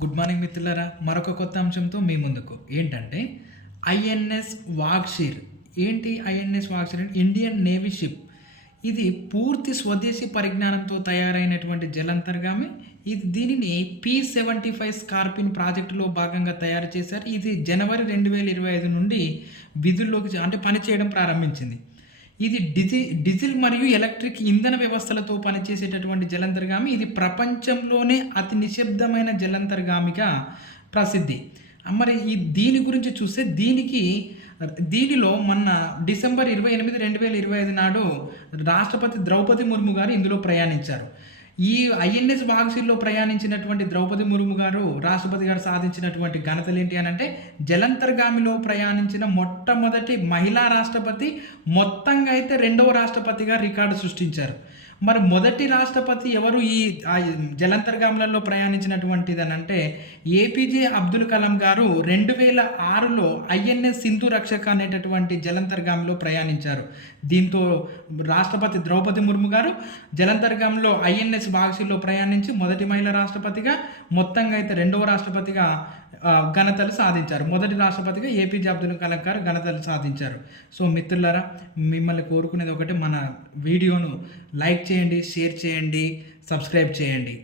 Good morning మిత్రులారా, మరొక కొత్త అంశంతో మీ ముందుకు. ఏంటంటే ఐఎన్ఎస్ వాగ్షీర్. ఏంటి ఐఎన్ఎస్ వాగ్షీర్ అంటే ఇండియన్ నేవీ షిప్. ఇది పూర్తి స్వదేశీ పరిజ్ఞానంతో తయారైనటువంటి జలంతర్గామి. దీనిని P-75 స్కార్పిన్ ప్రాజెక్టులో భాగంగా తయారు చేశారు. ఇది జనవరి 2025 నుండి విధుల్లోకి అంటే పనిచేయడం ప్రారంభించింది. ఇది డీజిల్ మరియు ఎలక్ట్రిక్ ఇంధన వ్యవస్థలతో పనిచేసేటటువంటి జలంతర్గామి. ఇది ప్రపంచంలోనే అతి నిశ్శబ్దమైన జలంతర్గామిగా ప్రసిద్ధి. మరి దీని గురించి చూస్తే దీనిలో మొన్న డిసెంబర్ 28, 2025 నాడు రాష్ట్రపతి ద్రౌపది ముర్ము గారు ఇందులో ప్రయాణించారు. ఈ ఐఎన్ఎస్ వాగ్షీర్‌లో ప్రయాణించినటువంటి ద్రౌపది ముర్ము గారు, రాష్ట్రపతి గారు సాధించినటువంటి ఘనతలేంటి అనంటే, జలంతర్గామిలో ప్రయాణించిన మొట్టమొదటి మహిళా రాష్ట్రపతి, మొత్తంగా అయితే రెండవ రాష్ట్రపతిగా రికార్డు సృష్టించారు. మరి మొదటి రాష్ట్రపతి ఎవరు ఈ జలంతర్గాములలో ప్రయాణించినటువంటిదనంటే, ఏపీజే అబ్దుల్ కలాం గారు 2006లో ఐఎన్ఎస్ సింధు రక్షక అనేటటువంటి జలంతర్గామిలో ప్రయాణించారు. దీంతో రాష్ట్రపతి ద్రౌపది ముర్ము గారు జలంతర్గామిలో ఐఎన్ఎస్ వాగ్షీర్‌లో ప్రయాణించి మొదటి మహిళా రాష్ట్రపతిగా, మొత్తంగా అయితే రెండవ రాష్ట్రపతిగా ఘనతలు సాధించారు. మొదటి రాష్ట్రపతిగా ఏపీజే అబ్దుల్ కలాం గారు ఘనతలు సాధించారు. సో మిత్రులారా, మిమ్మల్ని కోరుకునేది ఒకటే, మన వీడియోను లైక్ చేయండి, షేర్ చేయండి, సబ్స్క్రైబ్ చేయండి.